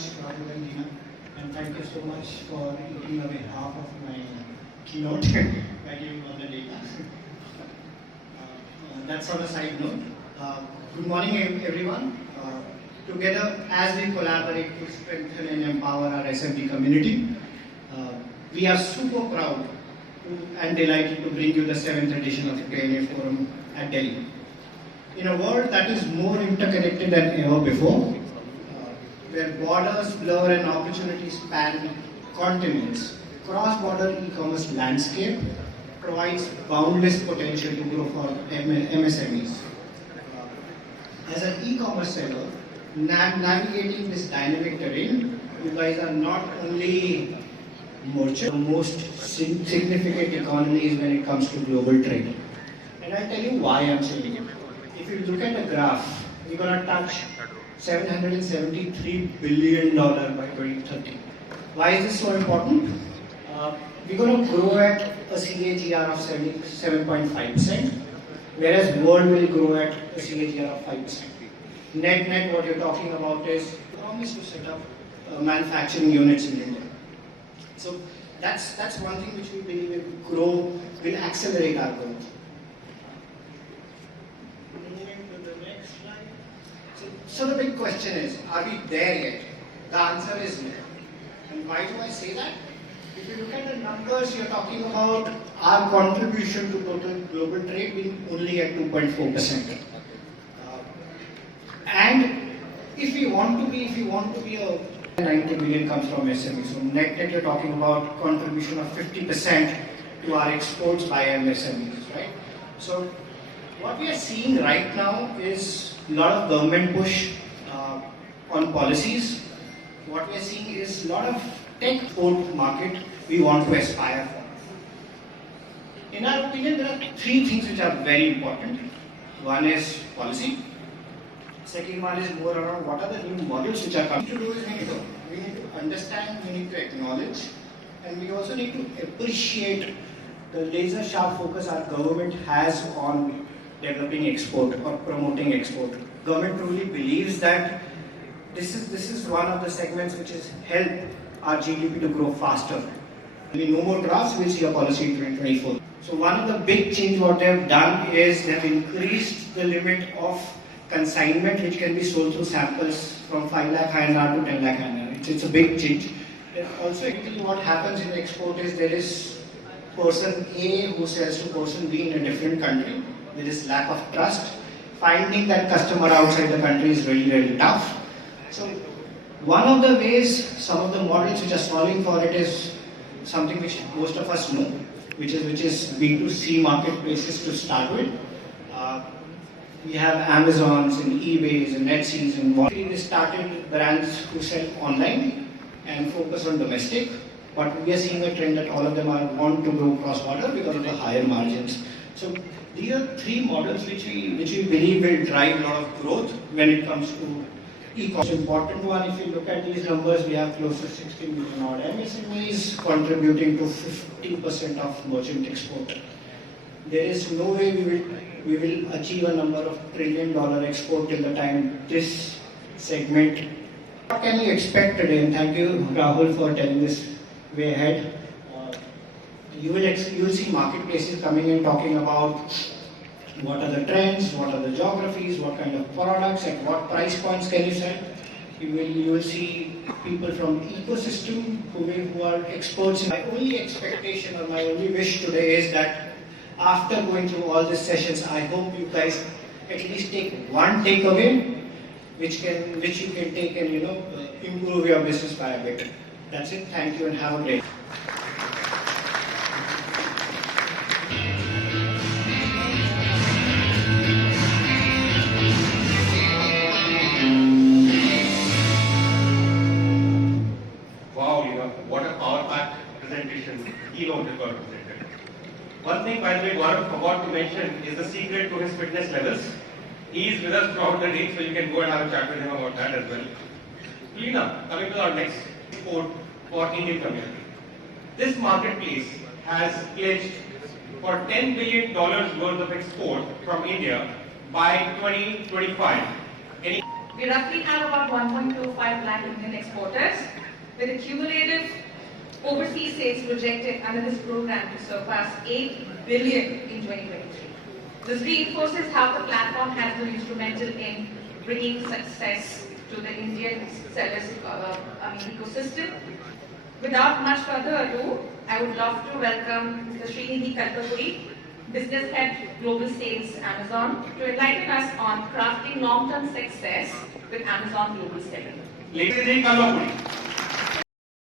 much, Rahul and Dina, and thank you so much for eating away half of my keynote by giving all the data. That's on a side note. Good morning, everyone. Together, as we collaborate to strengthen and empower our SMB community, we are super proud and delighted to bring you the 7th edition of the Payoneer Forum at Delhi. In a world that is more interconnected than ever before, where borders blur and opportunities span continents, cross-border e-commerce landscape provides boundless potential to grow for MSMEs. As an e-commerce seller, navigating this dynamic terrain, you guys are not only merchants, the most significant economies when it comes to global trade. And I'll tell you why I'm saying it. If you look at the graph, we're going to touch $773 billion by 2030. Why is this so important? We're going to grow at a CAGR of 7.5%, whereas world will grow at a CAGR of 5%. Net, what you're talking about is promise to set up manufacturing units in India. So that's one thing which we believe will accelerate our growth. So the big question is, are we there yet? The answer is no. And why do I say that? If you look at the numbers, you're talking about our contribution to total global trade being only at 2.4%. And if we want to be a 90 billion comes from SME. So net you're talking about contribution of 50% to our exports by MSMEs, right? So what we are seeing right now is a lot of government push on policies. What we are seeing is a lot of tech export market we want to aspire for. In our opinion, there are three things which are very important. One is policy. Second one is more around what are the new models which are coming. To do is we need to understand, we need to acknowledge, and we also need to appreciate the laser sharp focus our government has on developing export or promoting export. Government truly believes that this is one of the segments which has helped our GDP to grow faster. No more drafts, we'll see a policy in 2024. So one of the big change what they have done is they have increased the limit of consignment which can be sold through samples from 5 lakh INR to 10 lakh INR. It's a big change. And also, what happens in export is there is person A who sells to person B in a different country. There is lack of trust. Finding that customer outside the country is really, really tough. So one of the ways, some of the models which are solving for it is something which most of us know, which is B2C marketplaces to start with. We have Amazons and eBays and Etsy's and what we started brands who sell online and focus on domestic. But we are seeing a trend that all of them want to go cross-border because of the higher margins. So these are three models which we believe will drive a lot of growth when it comes to e-commerce. Important one, if you look at these numbers, we have close to 16 million odd MSMEs contributing to 50% of merchant export. There is no way we will achieve a number of $1 trillion export till the time this segment. What can you expect today? And thank you, Rahul, for telling this way ahead. You will see marketplaces coming in talking about what are the trends, what are the geographies, what kind of products, at what price points can you sell. You will see people from ecosystem who are experts. My only expectation or my only wish today is that after going through all these sessions, I hope you guys at least take one takeaway, which you can take and improve your business by a bit. That's it. Thank you and have a great day. Wow, what a power-packed presentation, keynote is got presented. One thing, by the way, Gaurav forgot to mention is the secret to his fitness levels. He is with us throughout the day, so you can go and have a chat with him about that as well. Lina, coming to our next export for Indian community. This marketplace has pledged for $10 billion worth of export from India by 2025. We roughly have about 1.25 lakh Indian exporters, with a cumulative overseas sales projected under this program to surpass 8 billion in 2023. This reinforces how the platform has been instrumental in bringing success to the Indian sellers ecosystem. Without much further ado, I would love to welcome Mr. Srinidhi Kalpapuri, Business Head Global Sales Amazon, to enlighten us on crafting long-term success with Amazon Global Selling. Ladies and gentlemen,